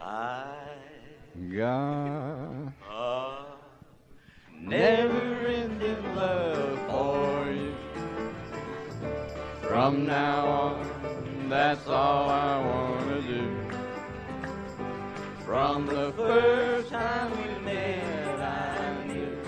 I got a never-ending love for you. From now on, that's all I want to do. From the first time we met, I knew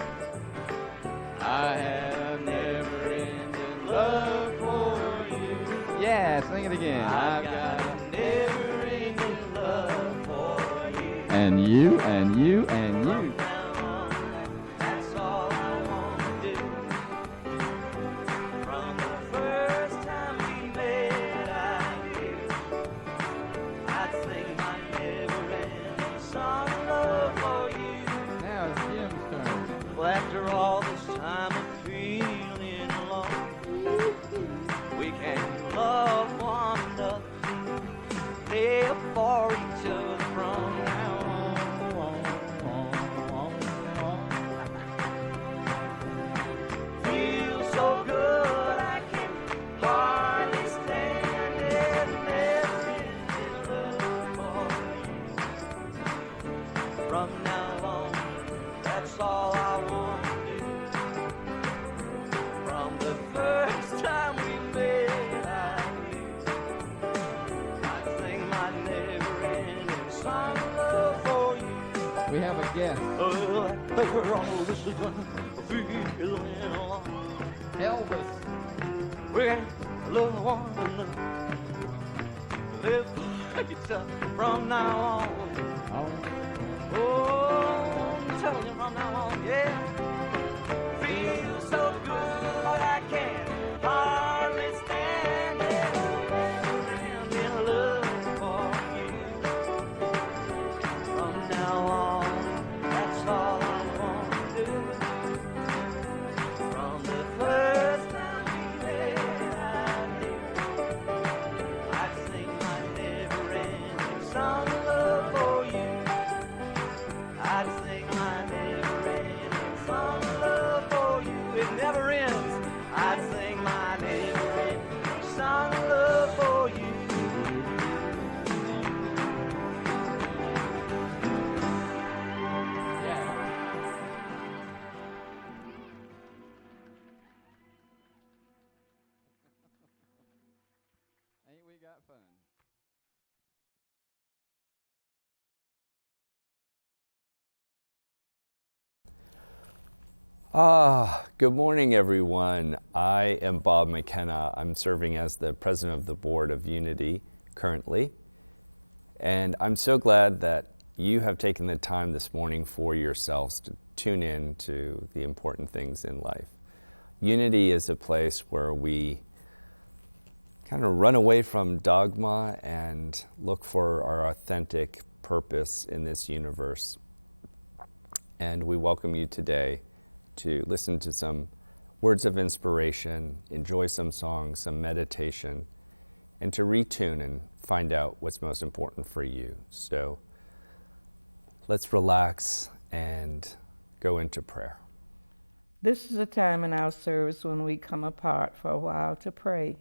I had a never-ending love for you. Yeah, sing it again. I've got a never-ending love for you. And you, and you, and you. That's all I want to do. From the first time we met, I knew I'd sing my never-ending song of love for you. Now it's Jim's turn. Well, after all this time of feeling alone, we can love one another, live for each other from now on. Feel so good, I can hardly stand it. Never-ending love for you. From now on, that's all I want to do. From the first time we met, I knew I'd sing my never-ending song of love for you. We have a guest. Oh, after all this is done, feeling alone, Elvis. we can love one another, live like each other from now on. Oh, I'm telling you from now on, yeah. Feel so good, I can hardly stand it. Never-ending love for you. From now on, that's all I want to do. From the first time we met, I knew I'd sing my never-ending song of love for you. I'd sing my never-ending song of love for you. It never ends. I'd sing my never-ending song of love for you. Ain't we got fun? Good morning, everyone. I am Bob McKenna. I'm serving as the president of the board of Unity currently. And I'm so glad that you have taken the time this morning for yourselves to tune in to the important things in life. Unity is a place where we kind of run away from dogma and look for our authentic purpose in this universe. And we welcome you today to listen to some words of inspiration, enjoy some songs, some meditation, and to retune and find out what's most important for you. So let's relax and go into prayer. This is a time in our service when we come apart for a while to pray.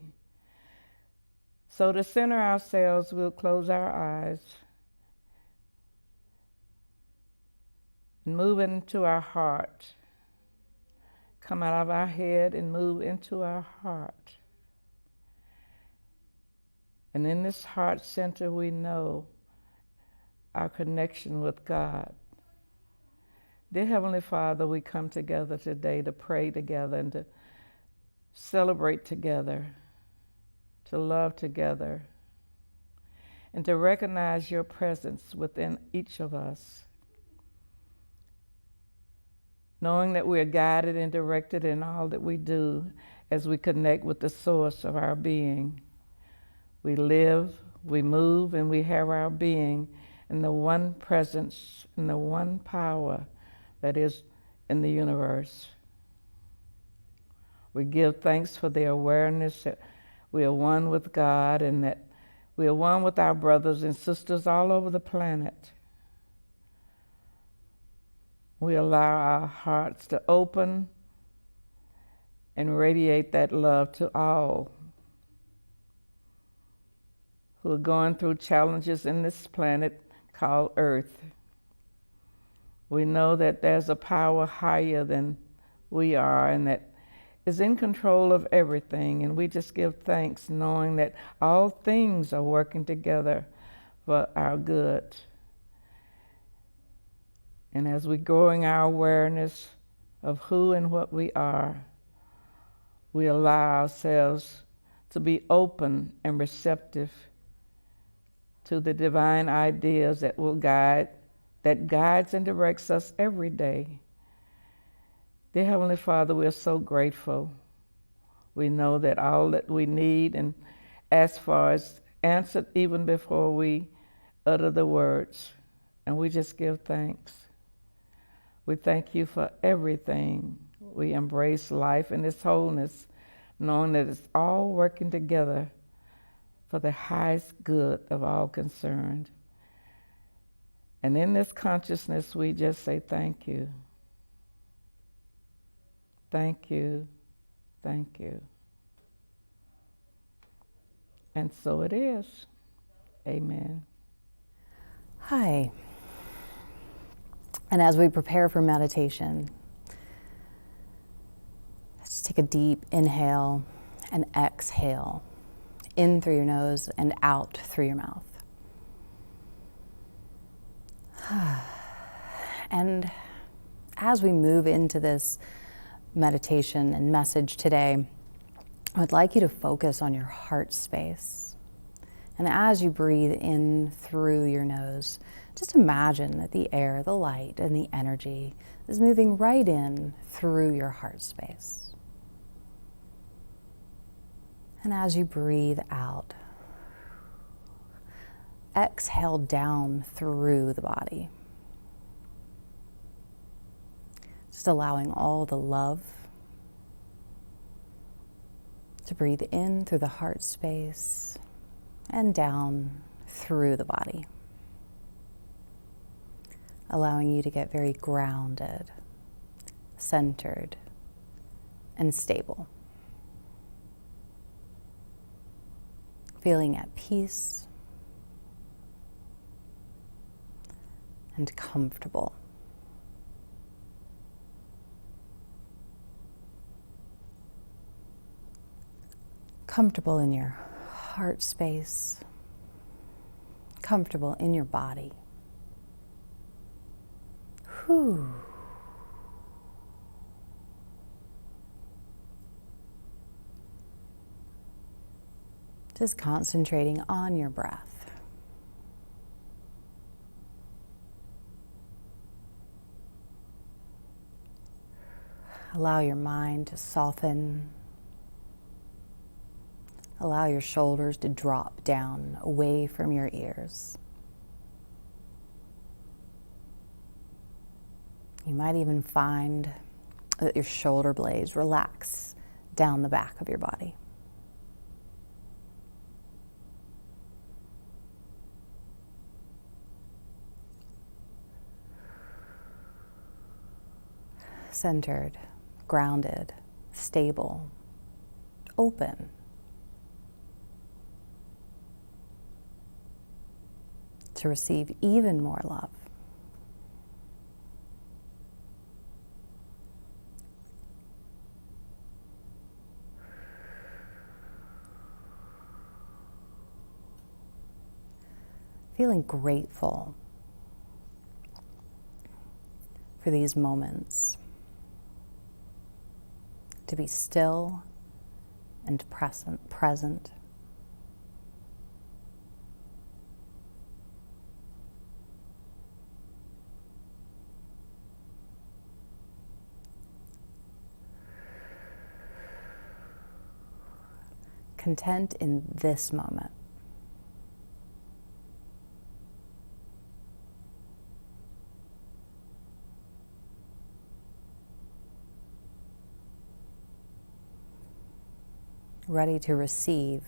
So to center ourselves, we'll close our eyes and move into our heart. Come out of our head and move into our heart. And in this heart center, we know our connection with God. Dear Heavenly Father, we come together today to pray together and to celebrate together, to love together, and to recognize your presence within each of us. Knowing that we are guided and directed in all that we do as we connect with the source of our being. We live, we move, and we have our being in the one presence and the one power that is in the universe. We give thanks for the awareness that we are one with God and that we are one with our brothers and sisters all over the planet. We allow our hearts to open and radiate that love to all who are going through challenges in this planet called Earth. We know that there's a power higher than we are and that is in control of everything. And we just give thanks knowing that all things are working together for our good. And as we're growing our awareness of who and what we are, we allow ourselves to be open and receptive to the divine ideas that guides and directs us every day. Dear Heavenly Father, we are so grateful. We know that all that we need and ask for is answered even before we utter the words. And we just give thanks. We thank you for everything. We embrace life in its wholeness, knowing that it's all working together for the highest good of all concerned. And in this consciousness, we just say thank you. Thank you. Thank you. And so it is. Amen. Hi. And as we prepare for meditation, just take a deep inhale and exhale, in through your nose and out through your mouth. And as we move into this meditation and message today, I would like you to focus on your heart space. And as you breathe in through your nose, just imagine that the air, the light, and the energy is moving right in through your heart space. And as you breathe out, exhale down through the body. Just allowing all the love to breathe in through the heart space and down through the body. Allowing you to get very grounded, centered, and stable. Feeling at peace and comfortable. Comfortable in your heart space, comfortable in your body. Whew. Just concentrating on your breath. Allow your mind to soften. Allow your shoulders to drop down away from your ears. You might even find that your shoulder blades relax down the back of your body. Centered, grounded, stable, open. To receive even more love. Feeling grateful for these moments. To be still and present. Content in this moment. Ready to receive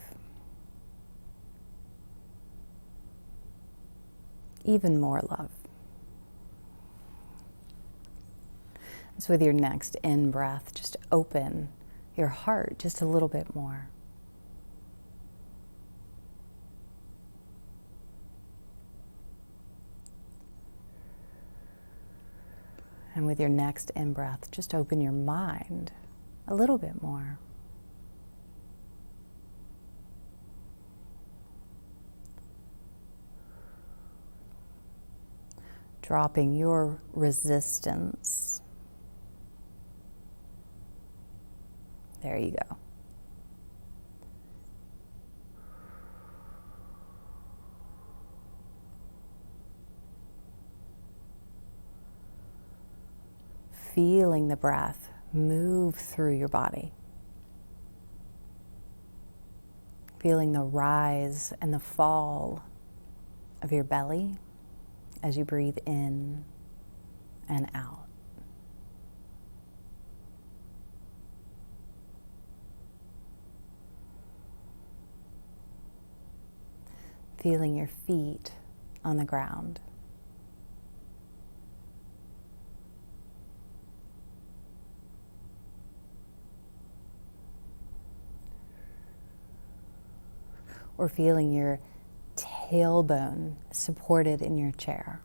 even more love. So with your next in-breath, just open your heart just a little bit more. And with your next in-breath, just open your mind a little bit more. Dropping your resistance. There you go. Feeling the breath move through your body. Feeling the rise and the fall of your belly as you breathe in and out. Feeling your feet on the ground. Or feeling your tailbone supported in your chair.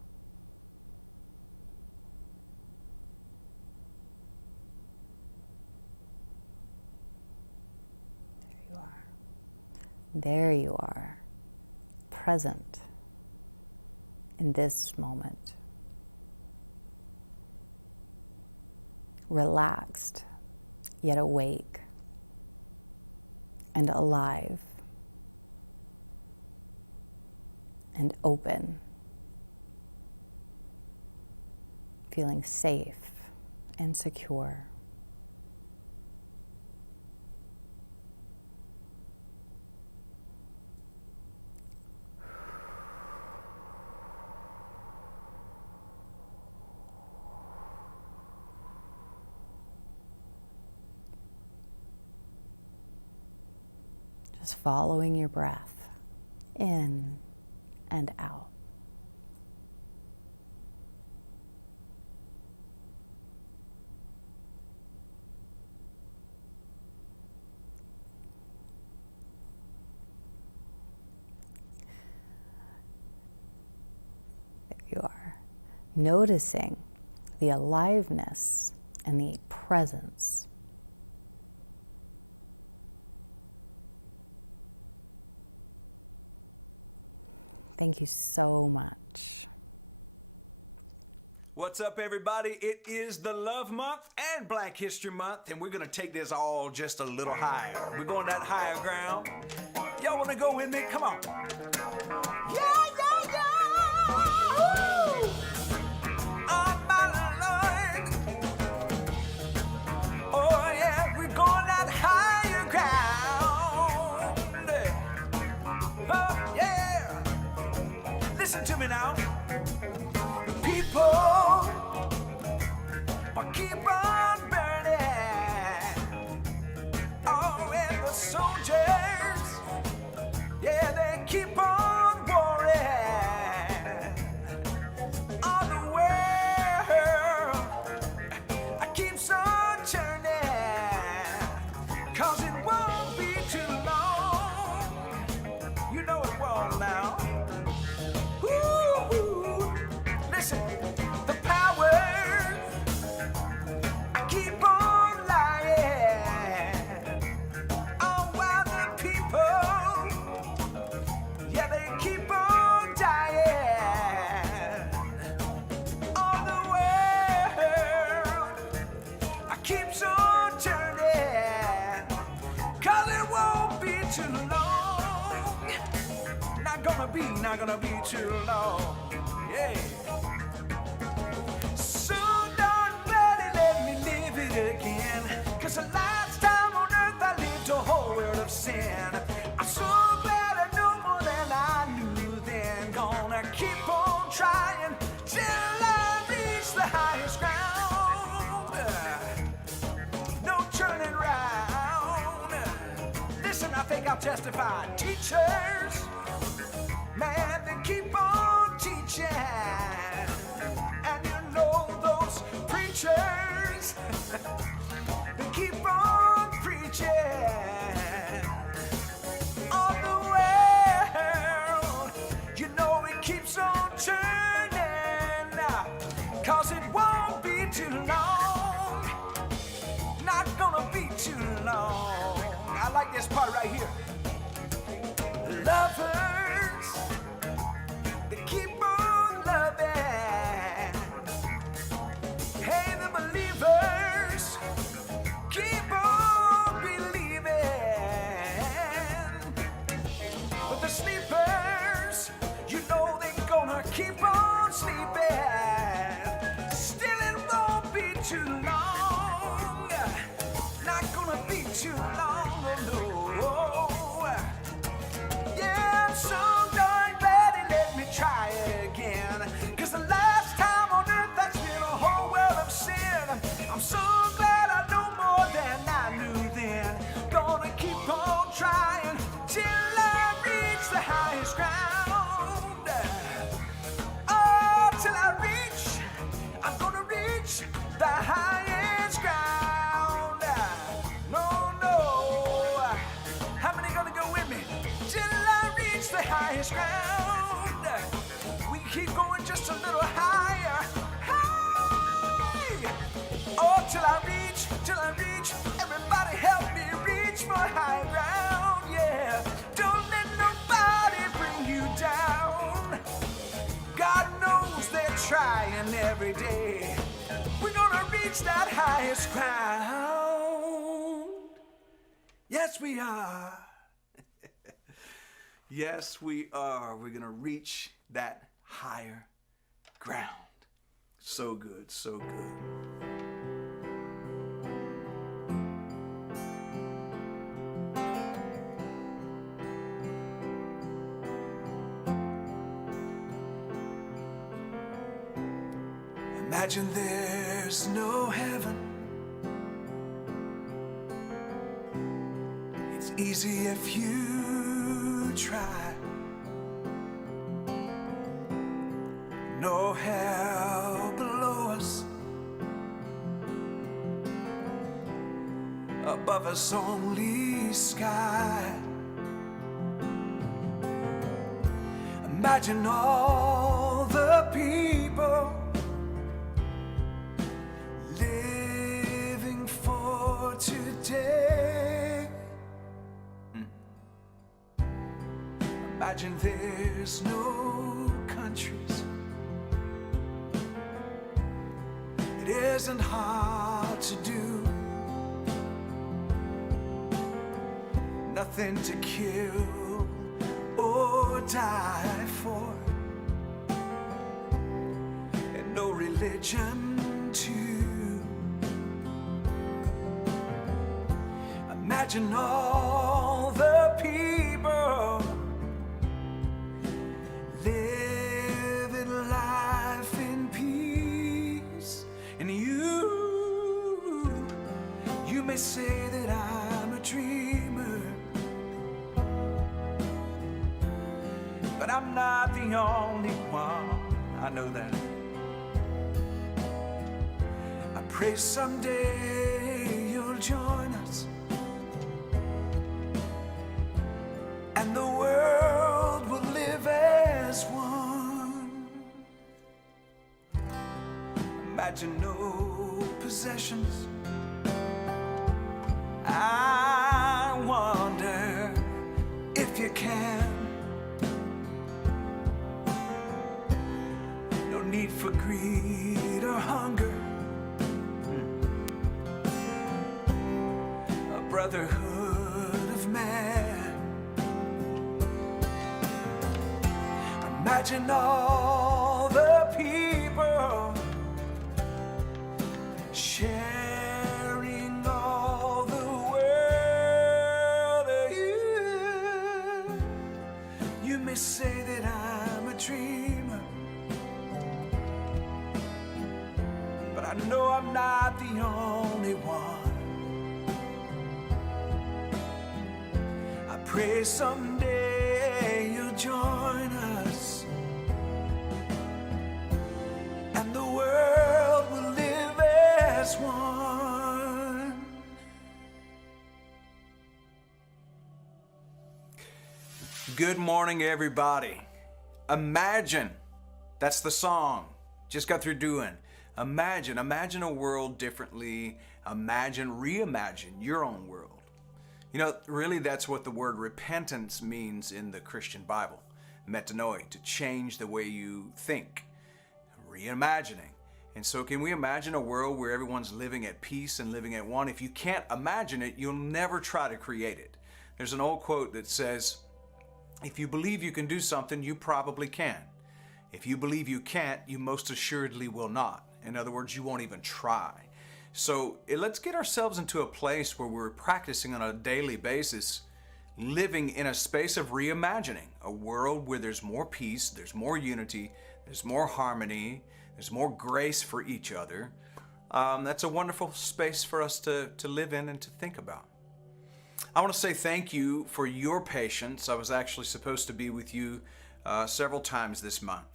There you are. There you are, present in this moment. Relaxed, yet awake and alive. And open, feeling safe and secure. Just following your breath in and out. There you are. Noticing the aliveness and the presence. Thank you so much. What's up, everybody? It is the Love Month and Black History Month, and we're gonna take this all just a little higher. We're going that higher ground. Y'all wanna go with me? Come on. Yeah, yeah, yeah! Woo! Oh, my Lord. Oh, yeah, we're going that higher ground. Oh, yeah. Listen to me now. People keep on burning. Oh, and the soldiers, yeah, they keep on warring. All the world keeps on turning, 'cause it won't be too long. You know it won't now. Woo-hoo. Listen, the power keep on lying. Oh, while the people, yeah, they keep on dying. All the world keeps on turning, 'cause it won't be too long. Not gonna be too long. Yeah. So don't let me live it again, 'cause the last time on earth I lived a whole world of sin. I'm so glad I know more than I knew then. Gonna keep on trying till I reach the highest ground. No turning round. Listen, I think I'll testify. Teachers, man, they keep on teaching. And you know those preachers, they keep on preaching. All the world, you know it keeps on turning, 'cause it won't be too long. Not gonna be too long. I like this part right here. Lovers, they keep on loving. Hey, the believers, keep on believing. But the sleepers, you know they're gonna keep on sleeping. Still it won't be too long. Not gonna be too long, no. Yeah, I'm so darn glad he let me try it again. 'Cause the last time on earth that's been a whole world of sin. I'm so glad I know more than I knew then. Gonna keep on trying till I reach the highest ground. Oh, till I reach, I'm gonna reach the highest ground. No, no. How many gonna go with me? Till I reach the highest ground. We keep going just a little higher. High. Oh, till I reach, everybody help me reach for high ground, yeah. Don't let nobody bring you down. God knows they're trying every day. We're gonna reach that highest ground. Yes, we are. Yes, we are. We're gonna reach that higher ground. So good, so good. Imagine there's no heaven. It's easy if you try. No hell below us. Above us only sky. Imagine all the people living for today. Imagine there's no countries. It isn't hard to do. Nothing to kill or die for. And no religion too. Imagine all the people living life in peace. And you may say that I'm a dreamer, but I'm not the only one. I know that. I pray someday you'll join us, and the world will live as one. Imagine no possessions. I wonder if you can. No need for greed or hunger. A brotherhood of man. Imagine all the people sharing all the world. You may say that I'm a dreamer, but I know I'm not the only one. I pray someday you'll join us, and the world will live as one. Good morning, everybody. Imagine, that's the song. Just got through doing. Imagine a world differently. Reimagine your own world. You know, really that's what the word repentance means in the Christian Bible. Metanoia, to change the way you think. Reimagining. And so can we imagine a world where everyone's living at peace and living at one? If you can't imagine it, you'll never try to create it. There's an old quote that says, if you believe you can do something, you probably can. If you believe you can't, you most assuredly will not. In other words, you won't even try. So let's get ourselves into a place where we're practicing on a daily basis, living in a space of reimagining, a world where there's more peace, there's more unity, there's more harmony, there's more grace for each other. That's a wonderful space for us to live in and to think about. I want to say thank you for your patience. I was actually supposed to be with you several times this month,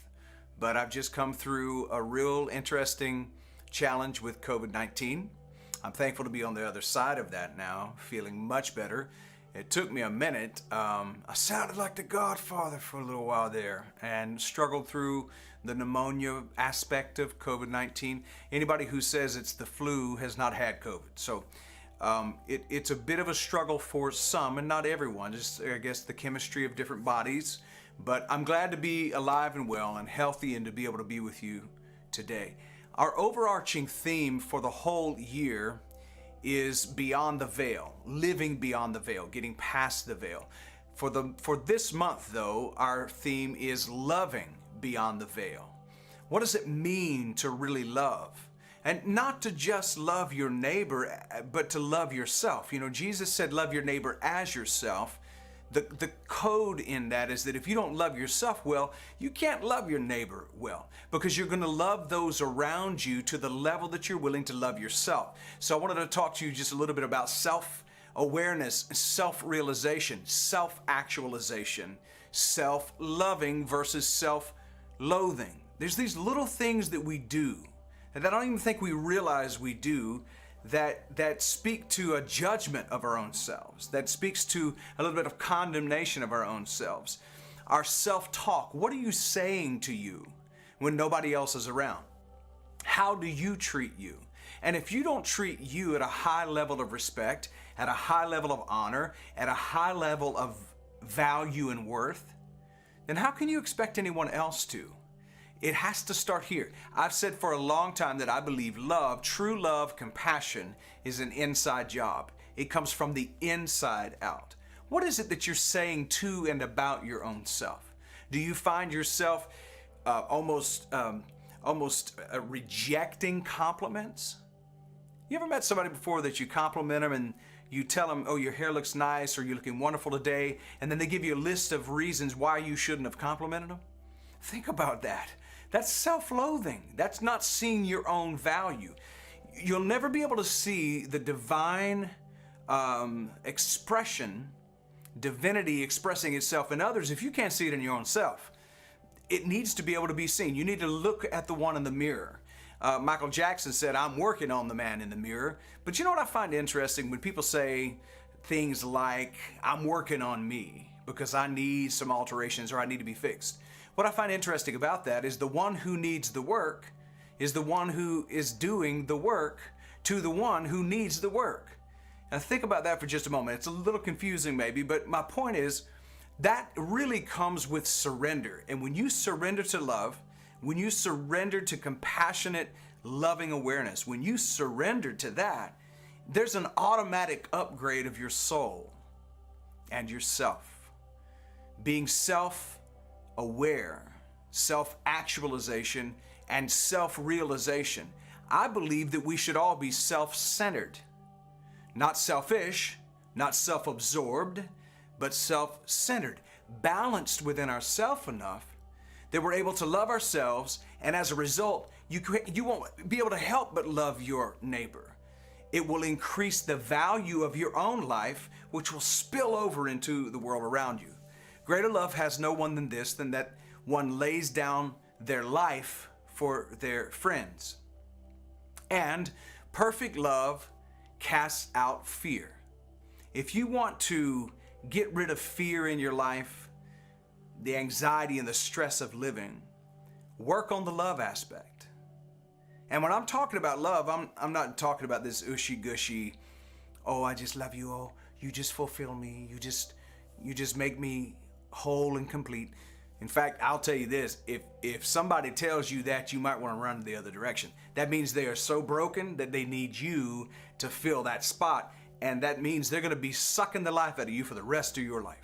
but I've just come through a real interesting challenge with COVID-19. I'm thankful to be on the other side of that now, feeling much better. It took me a minute. I sounded like the Godfather for a little while there and struggled through the pneumonia aspect of COVID-19. Anybody who says it's the flu has not had COVID. So it's a bit of a struggle for some and not everyone, just I guess the chemistry of different bodies. But I'm glad to be alive and well and healthy and to be able to be with you today. Our overarching theme for the whole year is beyond the veil, living beyond the veil, getting past the veil. For this month though, our theme is loving beyond the veil. What does it mean to really love? And not to just love your neighbor, but to love yourself. You know, Jesus said, love your neighbor as yourself. The code in that is that if you don't love yourself well, you can't love your neighbor well, because you're going to love those around you to the level that you're willing to love yourself. So I wanted to talk to you just a little bit about self-awareness, self-realization, self-actualization, self-loving versus self-loathing. There's these little things that we do that I don't even think we realize we do, that speak to a judgment of our own selves, that speaks to a little bit of condemnation of our own selves. Our self-talk, what are you saying to you when nobody else is around? How do you treat you? And if you don't treat you at a high level of respect, at a high level of honor, at a high level of value and worth, then how can you expect anyone else to? It has to start here. I've said for a long time that I believe love, true love, compassion is an inside job. It comes from the inside out. What is it that you're saying to and about your own self? Do you find yourself almost rejecting compliments? You ever met somebody before that you compliment them and you tell them, oh, your hair looks nice, or you're looking wonderful today, and then they give you a list of reasons why you shouldn't have complimented them? Think about that. That's self-loathing. That's not seeing your own value. You'll never be able to see the divine expression, divinity expressing itself in others if you can't see it in your own self. It needs to be able to be seen. You need to look at the one in the mirror. Michael Jackson said, I'm working on the man in the mirror. But you know what I find interesting? When people say things like, I'm working on me because I need some alterations or I need to be fixed. What I find interesting about that is the one who needs the work is the one who is doing the work to the one who needs the work. Now think about that for just a moment. It's a little confusing maybe, but my point is that really comes with surrender. And when you surrender to love, when you surrender to compassionate, loving awareness, when you surrender to that, there's an automatic upgrade of your soul and yourself. Being self-aware, self-actualization, and self-realization. I believe that we should all be self-centered. Not selfish, not self-absorbed, but self-centered. Balanced within ourselves enough that we're able to love ourselves, and as a result, you won't be able to help but love your neighbor. It will increase the value of your own life, which will spill over into the world around you. Greater love has no one than this, than that one lays down their life for their friends. And perfect love casts out fear. If you want to get rid of fear in your life, the anxiety and the stress of living, work on the love aspect. And when I'm talking about love, I'm not talking about this ushy-gushy, oh, I just love you, oh, you just fulfill me, you just make me whole and complete. In fact, I'll tell you this, if somebody tells you that, you might want to run the other direction. That means they are so broken that they need you to fill that spot, and that means they're going to be sucking the life out of you for the rest of your life.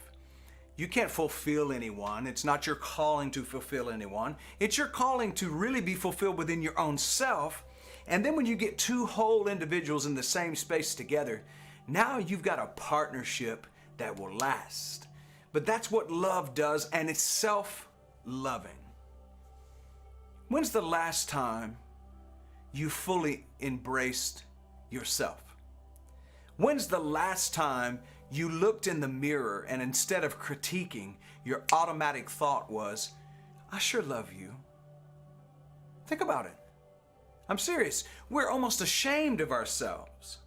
You can't fulfill anyone. It's not your calling to fulfill anyone. It's your calling to really be fulfilled within your own self. And then when you get two whole individuals in the same space together, now you've got a partnership that will last. But that's what love does, and it's self-loving. When's the last time you fully embraced yourself? When's the last time you looked in the mirror and instead of critiquing, your automatic thought was, I sure love you? Think about it. I'm serious. We're almost ashamed of ourselves.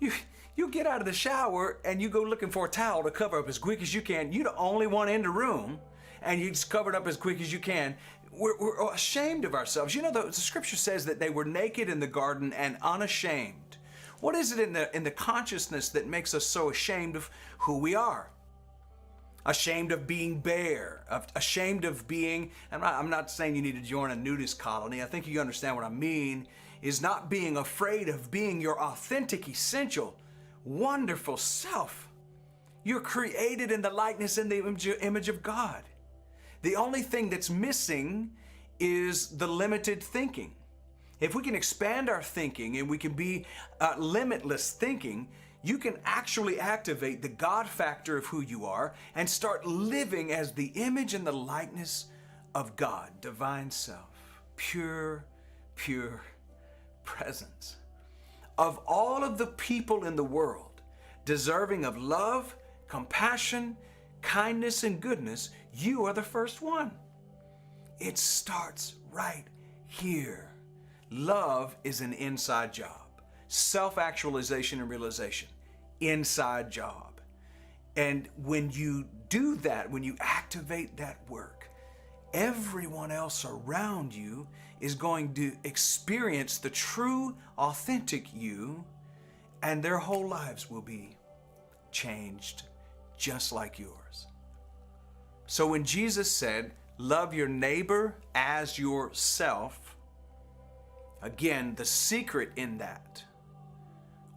You get out of the shower and you go looking for a towel to cover up as quick as you can. You're the only one in the room and you just cover it up as quick as you can. We're ashamed of ourselves. You know, the scripture says that they were naked in the garden and unashamed. What is it in the consciousness that makes us so ashamed of who we are? Ashamed of being bare, ashamed of being, and I'm not saying you need to join a nudist colony. I think you understand what I mean, is not being afraid of being your authentic, essential, wonderful self. You're created in the likeness and the image of God. The only thing that's missing is the limited thinking. If we can expand our thinking and we can be limitless thinking, you can actually activate the God factor of who you are and start living as the image and the likeness of God, divine self, pure presence. Of all of the people in the world deserving of love, compassion, kindness, and goodness, you are the first one. It starts right here. Love is an inside job. Self-actualization and realization, inside job. And when you do that, when you activate that work, everyone else around you is going to experience the true, authentic you, and their whole lives will be changed just like yours. So when Jesus said, love your neighbor as yourself, again, the secret in that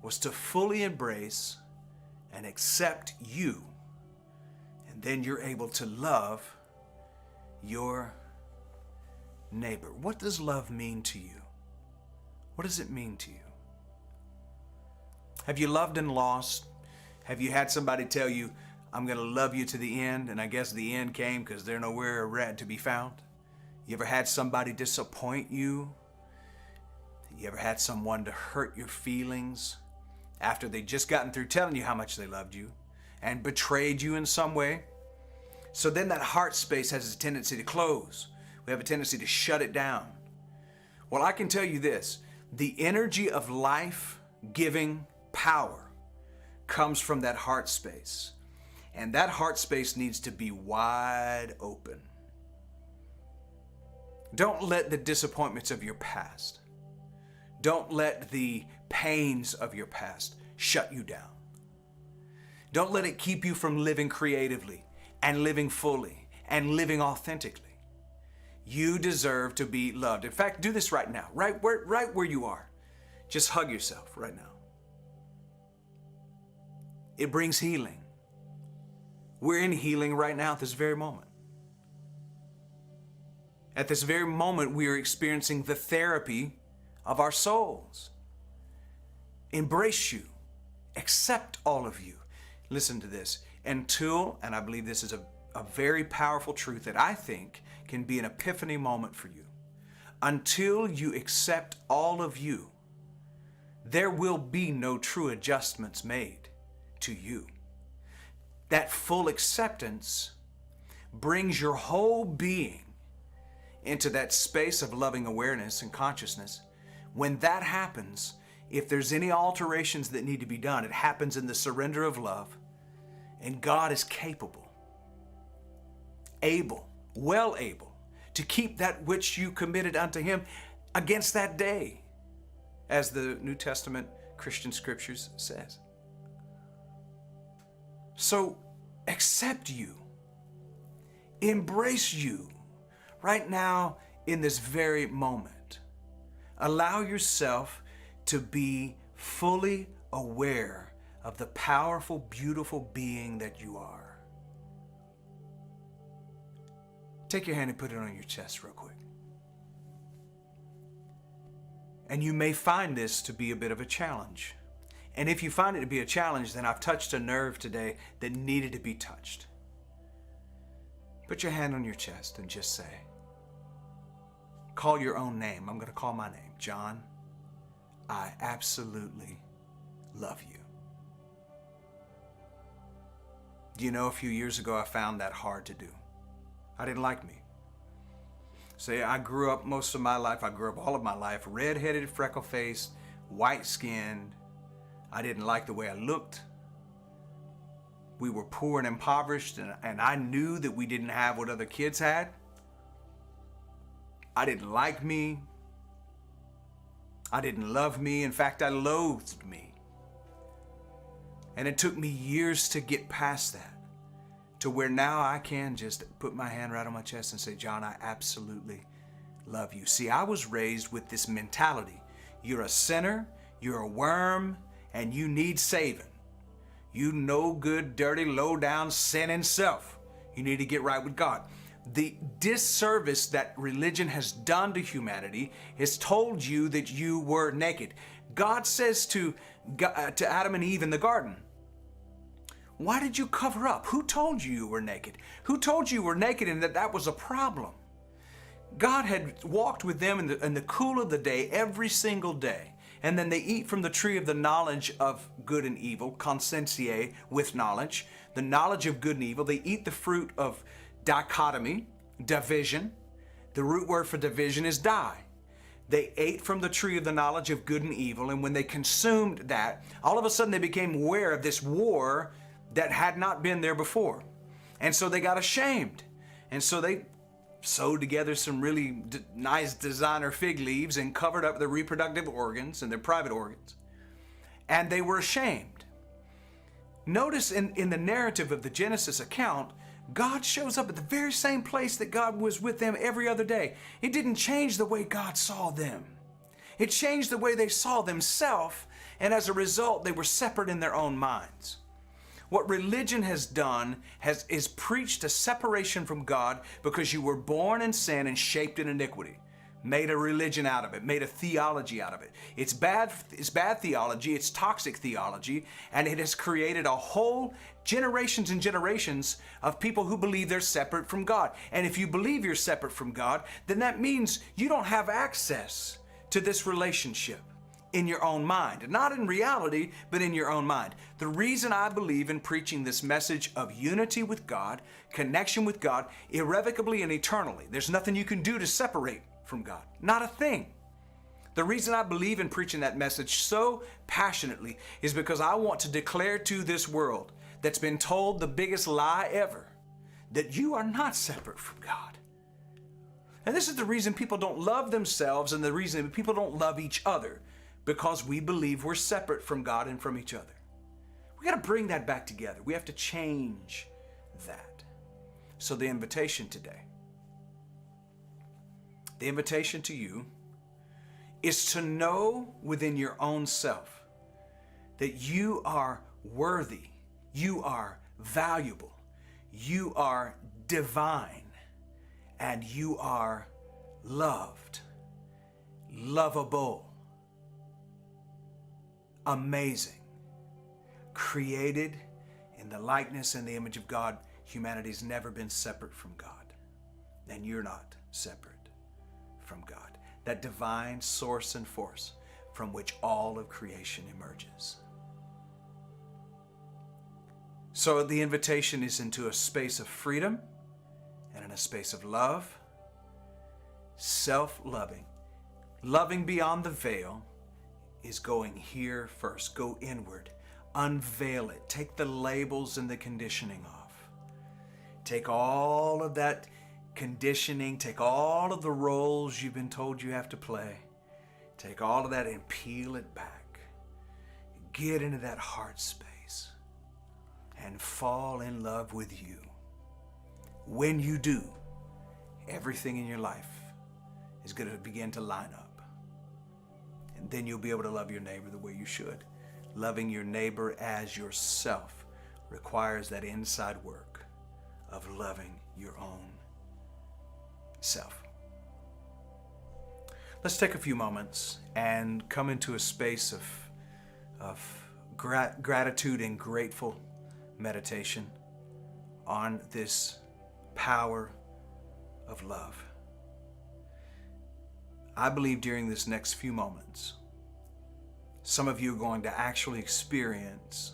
was to fully embrace and accept you. And then you're able to love your neighbor. What does love mean to you? What does it mean to you? Have you loved and lost? Have you had somebody tell you, I'm going to love you to the end, and I guess the end came because they're nowhere to be found? You ever had somebody disappoint you? You ever had someone to hurt your feelings after they just gotten through telling you how much they loved you and betrayed you in some way? So then that heart space has a tendency to close. We have a tendency to shut it down. Well, I can tell you this, the energy of life-giving power comes from that heart space. And that heart space needs to be wide open. Don't let the disappointments of your past, don't let the pains of your past shut you down. Don't let it keep you from living creatively and living fully and living authentically. You deserve to be loved. In fact, do this right now, right where you are. Just hug yourself right now. It brings healing. We're in healing right now at this very moment. At this very moment, we are experiencing the therapy of our souls. Embrace you. Accept all of you. Listen to this. Until, and I believe this is a very powerful truth that I think can be an epiphany moment for you. Until you accept all of you, there will be no true adjustments made to you. That full acceptance brings your whole being into that space of loving awareness and consciousness. When that happens, if there's any alterations that need to be done, it happens in the surrender of love. And God is capable, able, well able to keep that which you committed unto Him against that day, as the New Testament Christian scriptures says. So accept you. Embrace you right now in this very moment. Allow yourself to be fully aware of the powerful, beautiful being that you are. Take your hand and put it on your chest real quick. And you may find this to be a bit of a challenge. And if you find it to be a challenge, then I've touched a nerve today that needed to be touched. Put your hand on your chest and just say, call your own name. I'm going to call my name. Jon, I absolutely love you. Do you know, a few years ago, I found that hard to do. I didn't like me. Say, I grew up most of my life, all of my life, red-headed, freckle-faced, white-skinned. I didn't like the way I looked. We were poor and impoverished, and I knew that we didn't have what other kids had. I didn't like me. I didn't love me. In fact, I loathed me. And it took me years to get past that, to where now I can just put my hand right on my chest and say, Jon, I absolutely love you. See, I was raised with this mentality. You're a sinner, you're a worm, and you need saving. You no good, dirty, low down, sinning self. You need to get right with God. The disservice that religion has done to humanity has told you that you were naked. God says to Adam and Eve in the garden, why did you cover up? Who told you you were naked? Who told you were naked and that was a problem? God had walked with them in the cool of the day every single day. And then they eat from the tree of the knowledge of good and evil, conscientia, with knowledge, the knowledge of good and evil. They eat the fruit of dichotomy, division. The root word for division is die. They ate from the tree of the knowledge of good and evil, and when they consumed that, all of a sudden they became aware of this war that had not been there before. And so they got ashamed. And so they sewed together some really nice designer fig leaves and covered up their reproductive organs and their private organs. And they were ashamed. Notice in the narrative of the Genesis account, God shows up at the very same place that God was with them every other day. It didn't change the way God saw them. It changed the way they saw themselves, and as a result, they were separate in their own minds. What religion has done is preached a separation from God because you were born in sin and shaped in iniquity. Made a religion out of it, made a theology out of it. It's bad theology, it's toxic theology, and it has created a whole generations and generations of people who believe they're separate from God. And if you believe you're separate from God, then that means you don't have access to this relationship in your own mind. Not in reality, but in your own mind. The reason I believe in preaching this message of unity with God, connection with God, irrevocably and eternally. There's nothing you can do to separate from God. Not a thing. The reason I believe in preaching that message so passionately is because I want to declare to this world that's been told the biggest lie ever, that you are not separate from God. And this is the reason people don't love themselves and the reason people don't love each other, because we believe we're separate from God and from each other. We got to bring that back together. We have to change that. So the invitation today, the invitation to you is to know within your own self that you are worthy, you are valuable, you are divine, and you are loved, lovable, amazing, created in the likeness and the image of God. Humanity's never been separate from God, and you're not separate from God. That divine source and force from which all of creation emerges. So the invitation is into a space of freedom and in a space of love, self-loving. Loving beyond the veil is going here first. Go inward. Unveil it. Take the labels and the conditioning off. Take all of that conditioning, take all of the roles you've been told you have to play, take all of that and peel it back. Get into that heart space and fall in love with you. When you do, everything in your life is going to begin to line up. And then you'll be able to love your neighbor the way you should. Loving your neighbor as yourself requires that inside work of loving your own self. Let's take a few moments and come into a space of gratitude and grateful meditation on this power of love. I believe during this next few moments, some of you are going to actually experience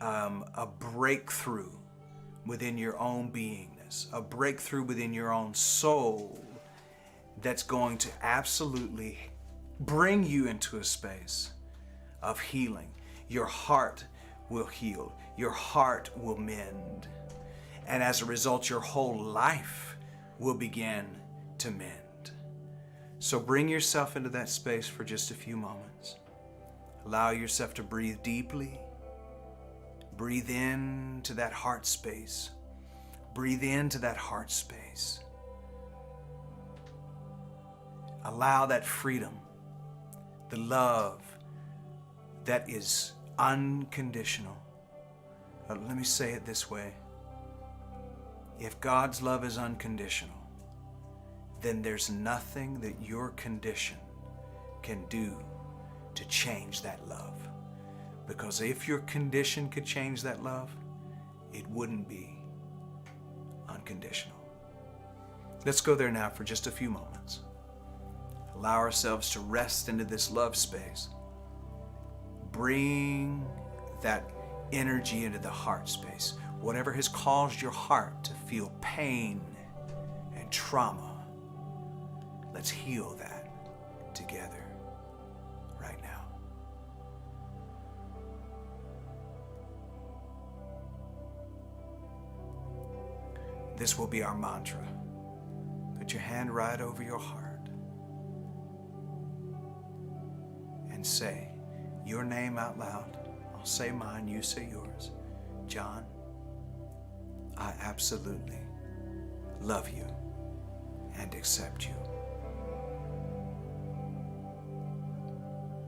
a breakthrough within your own beingness, a breakthrough within your own soul that's going to absolutely bring you into a space of healing. Your heart will heal. Your heart will mend. And as a result, your whole life will begin to mend. So bring yourself into that space for just a few moments. Allow yourself to breathe deeply. Breathe into that heart space. Breathe into that heart space. Allow that freedom, the love that is unconditional. Let me say it this way. If God's love is unconditional, then there's nothing that your condition can do to change that love. Because if your condition could change that love, it wouldn't be unconditional. Let's go there now for just a few moments. Allow ourselves to rest into this love space. Bring that energy into the heart space. Whatever has caused your heart to feel pain and trauma, let's heal that together right now. This will be our mantra. Put your hand right over your heart and say your name out loud. I'll say mine, you say yours. Jon, I absolutely love you and accept you.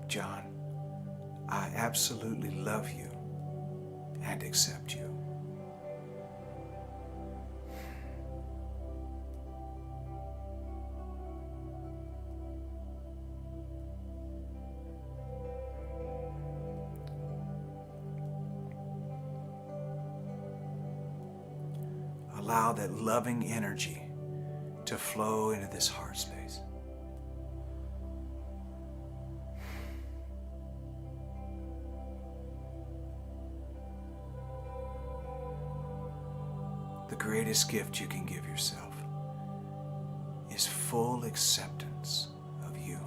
Jon, I absolutely love you and accept you. Allow that loving energy to flow into this heart space. The greatest gift you can give yourself is full acceptance of you.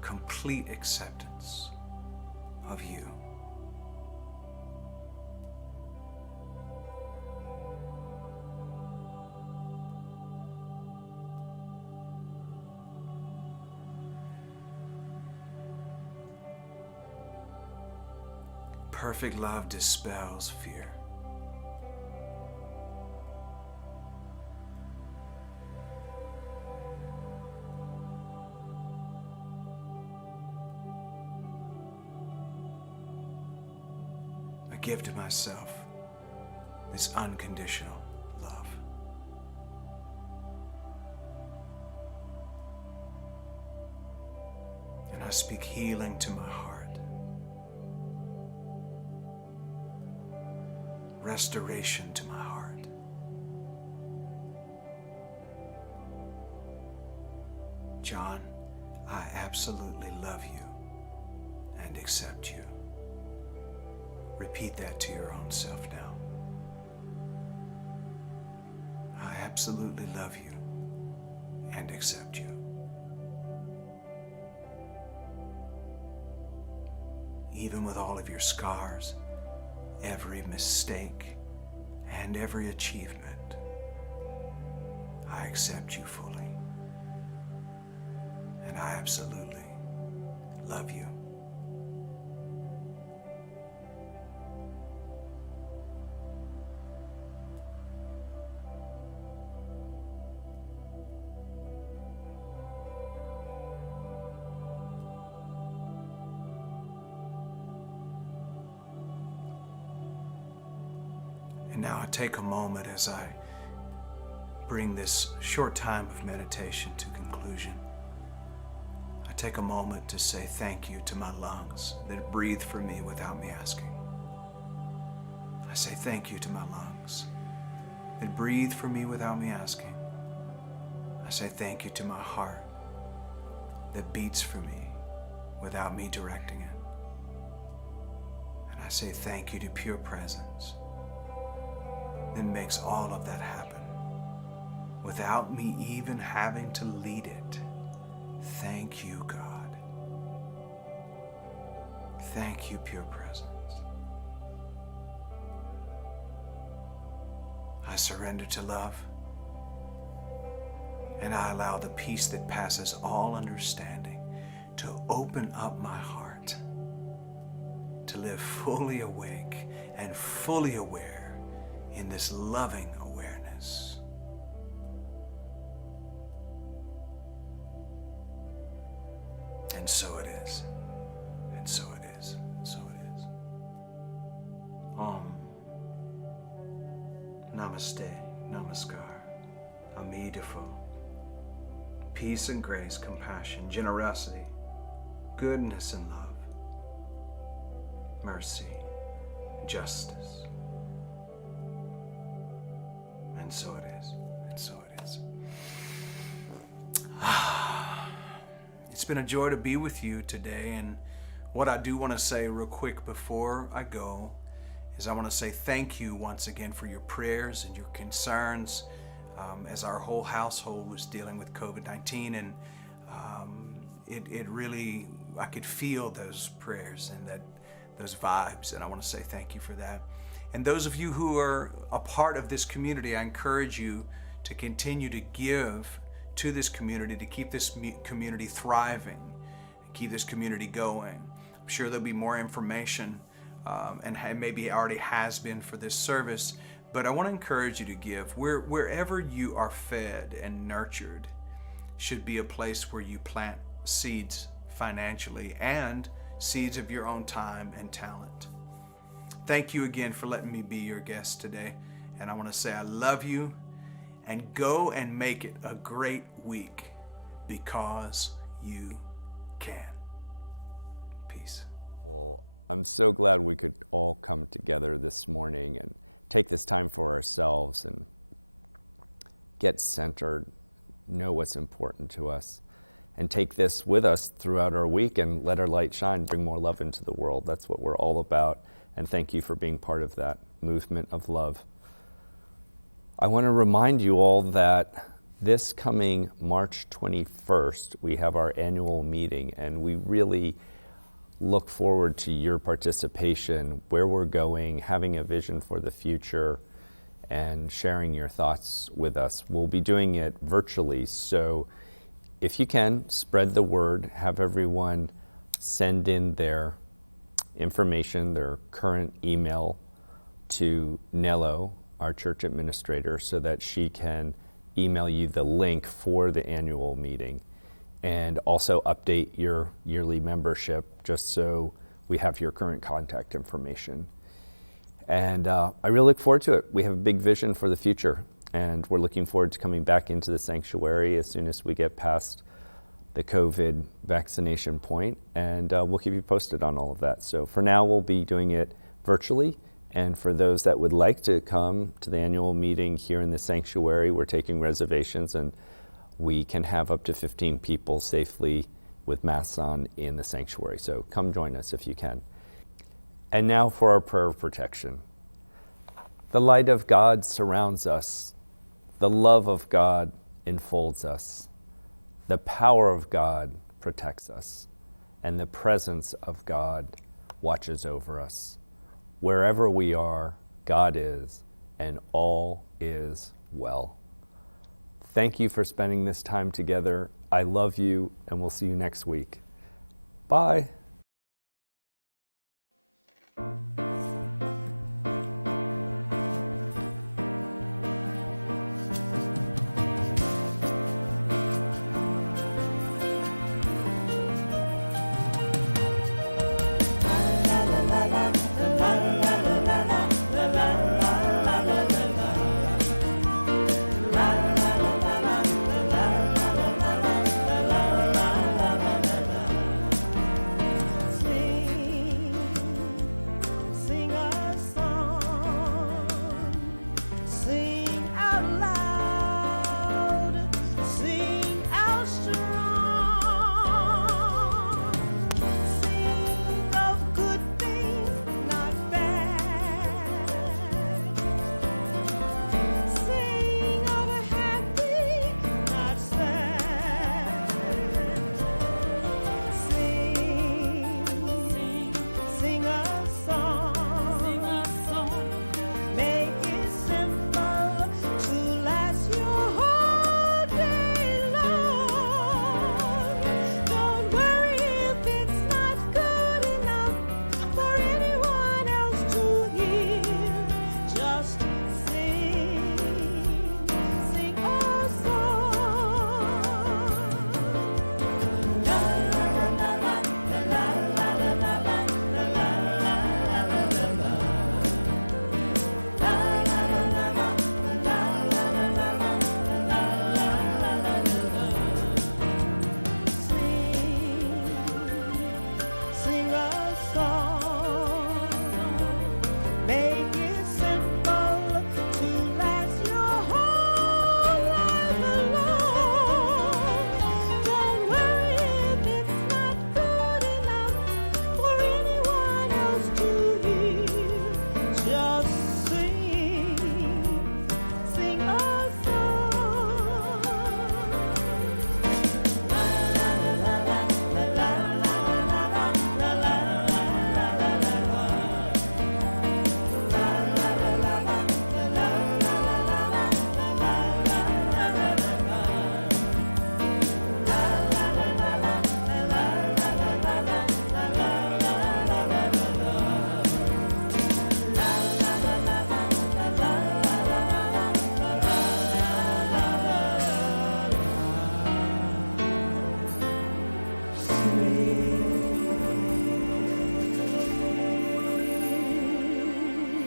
Complete acceptance of you. Perfect love dispels fear. I give to myself this unconditional love. And I speak healing to my heart. Restoration to my heart. Jon, I absolutely love you and accept you. Repeat that to your own self now. I absolutely love you and accept you. Even with all of your scars, every mistake, and every achievement, I accept you fully. And I absolutely love you. And now I take a moment as I bring this short time of meditation to conclusion. I take a moment to say thank you to my lungs that breathe for me without me asking. I say thank you to my lungs that breathe for me without me asking. I say thank you to my heart that beats for me without me directing it. And I say thank you to pure presence that makes all of that happen without me even having to lead it. Thank you, God. Thank you, pure presence. I surrender to love, and I allow the peace that passes all understanding to open up my heart to live fully awake and fully aware in this loving awareness. And so it is. And so it is. And so it is. Namaste. Namaskar. Amidafo. Peace and grace, compassion, generosity, goodness and love, mercy, justice. And so it is. And so it is. It's been a joy to be with you today. And what I do want to say real quick before I go is I want to say thank you once again for your prayers and your concerns as our whole household was dealing with COVID-19. And it really, I could feel those prayers and those vibes. And I want to say thank you for that. And those of you who are a part of this community, I encourage you to continue to give to this community, to keep this community thriving, and keep this community going. I'm sure there'll be more information, and maybe already has been for this service, but I want to encourage you to give. Wherever you are fed and nurtured should be a place where you plant seeds financially and seeds of your own time and talent. Thank you again for letting me be your guest today. And I want to say I love you, and go and make it a great week because you can. Peace. Well, I'm so glad we could all come together this morning and take this time for ourselves and get centered, know what's important to us, and take this with us throughout our week and let our light shine, bring more love into the world. That's what we're all about. And thank you for being part of that movement of love. I want to remind you all that this coming March 21st, we have our annual meeting, and we really look forward to your participation, where we're going, having a vision for the future, and sharing your thoughts with us. We'll be doing it virtually, so if you can, spread the word, have everyone send in their information, their current email to Nello, our church administrator, so that she can email you the link for the annual meeting, and also update your yearly membership just so we have your current contact information. And I really look forward to it. We have a big vision for the future, and we're looking forward to coming back into the sanctuary as soon as we get past the COVID vaccination point, and we'll keep you posted on all of that. So for now, we'll be doing it virtually, and for those that would like to come to the annual meeting here in the sanctuary, we're taking reservations, and we can have up to 15 people safely with masks on in the sanctuary. So come join us if you can. And now for our prayer of protection. The light of God surrounds us. The love of God enfolds us. The power of God protects us. And the presence of God watches over us. Wherever we are, God is, and all is well. Thank you for spending this time together. I love you, and we'll see you next week. Bye.